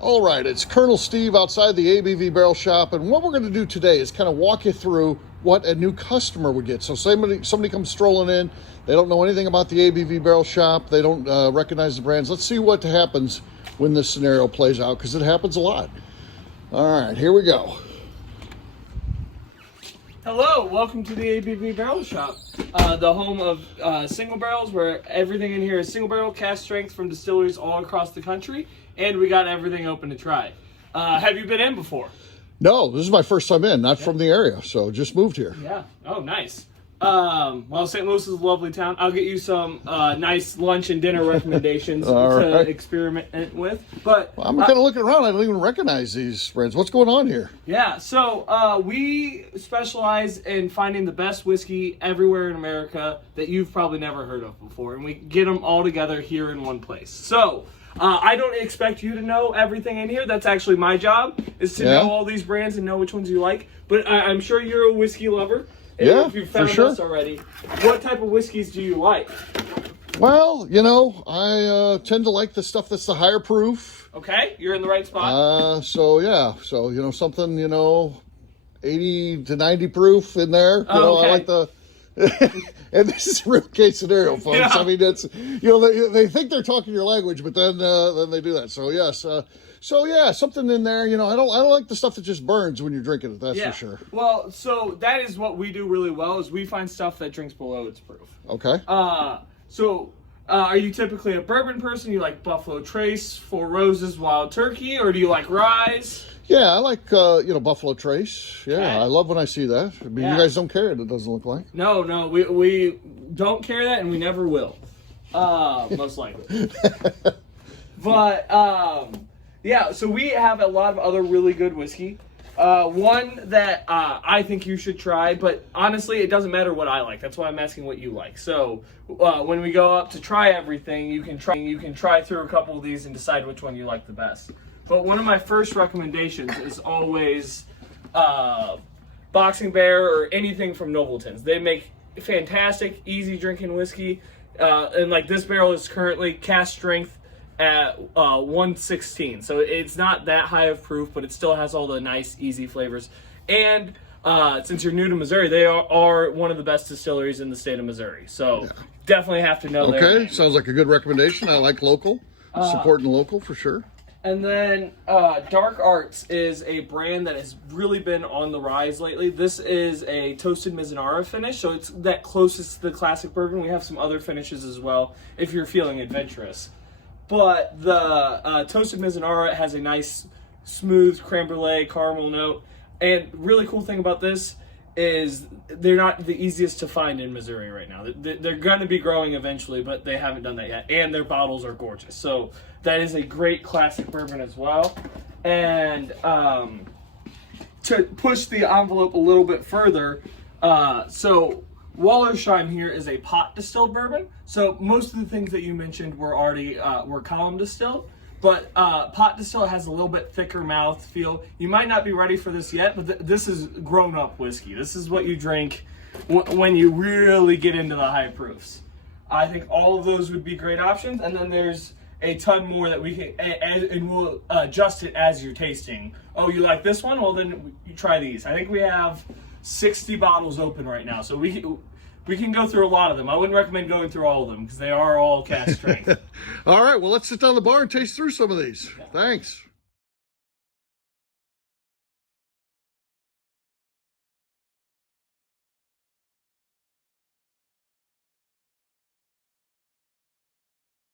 All right, it's Colonel Steve outside the ABV Barrel Shop, and what we're going to do today is kind of walk you through what a new customer would get. So somebody comes strolling in, they don't know anything about the ABV Barrel Shop, they don't recognize the brands. Let's see what happens when this scenario plays out, because it happens a lot. All right, here we go. Hello, welcome to the ABV Barrel Shop, the home of single barrels, where everything in here is single barrel, cast strength from distilleries all across the country, and we got everything open to try. Have you been in before? No, this is my first time in, not from the area, so just moved here. Yeah. Oh, nice. Well, St. Louis is a lovely town. I'll get you some nice lunch and dinner recommendations to experiment with. But well, I'm kind of looking around. I don't even recognize these brands. What's going on here? Yeah, so we specialize in finding the best whiskey everywhere in America that you've probably never heard of before, and we get them all together here in one place. So I don't expect you to know everything in here. That's actually my job, is to know all these brands and know which ones you like. But I'm sure you're a whiskey lover. Yeah, if you've found for sure. us already, what type of whiskeys do you like? Well, you know, I tend to like the stuff that's the higher proof. Okay, you're in the right spot. So you know, something, 80 to 90 proof in there. Okay. I like the. And this is a real case scenario, folks. Yeah. I mean, it's they think they're talking your language, but then they do that. So yes. Something in there, I don't like the stuff that just burns when you're drinking it, that's for sure. Well, so that is what we do really well, is we find stuff that drinks below its proof. Okay. Are you typically a bourbon person? You like Buffalo Trace, Four Roses, Wild Turkey, or do you like Rye? Yeah, I like, Buffalo Trace. Yeah, Okay. I love when I see that. I mean, you guys don't carry it doesn't look like. No, we don't carry that, and we never will. Most likely. But, yeah, so we have a lot of other really good whiskey. One that I think you should try, but honestly, it doesn't matter what I like. That's why I'm asking what you like. So when we go up to try everything, you can try through a couple of these and decide which one you like the best. But one of my first recommendations is always Boxing Bear or anything from Nobleton's. They make fantastic, easy drinking whiskey. And like this barrel is currently cast strength at 116, so it's not that high of proof, but it still has all the nice, easy flavors. And since you're new to Missouri, they are one of the best distilleries in the state of Missouri. So definitely have to know. Okay, sounds like a good recommendation. I like local, supporting local for sure. And then Dark Arts is a brand that has really been on the rise lately. This is a toasted Mizunara finish, so it's that closest to the classic bourbon. We have some other finishes as well if you're feeling adventurous. But the toasted Mizunara has a nice, smooth creme brulee caramel note. And really cool thing about this is they're not the easiest to find in Missouri right now. They're going to be growing eventually, but they haven't done that yet. And their bottles are gorgeous. So that is a great classic bourbon as well. And to push the envelope a little bit further, Wallersheim here is a pot distilled bourbon. So most of the things that you mentioned were already were column distilled, but pot distilled has a little bit thicker mouth feel. You might not be ready for this yet, but this is grown up whiskey. This is what you drink when you really get into the high proofs. I think all of those would be great options, and then there's a ton more that we can, and we'll adjust it as you're tasting. Oh, you like this one? Well, then you try these. I think we have 60 bottles open right now, so we can go through a lot of them. I wouldn't recommend going through all of them because they are all cast strength. All right, well, let's sit down the bar and taste through some of these. Thanks.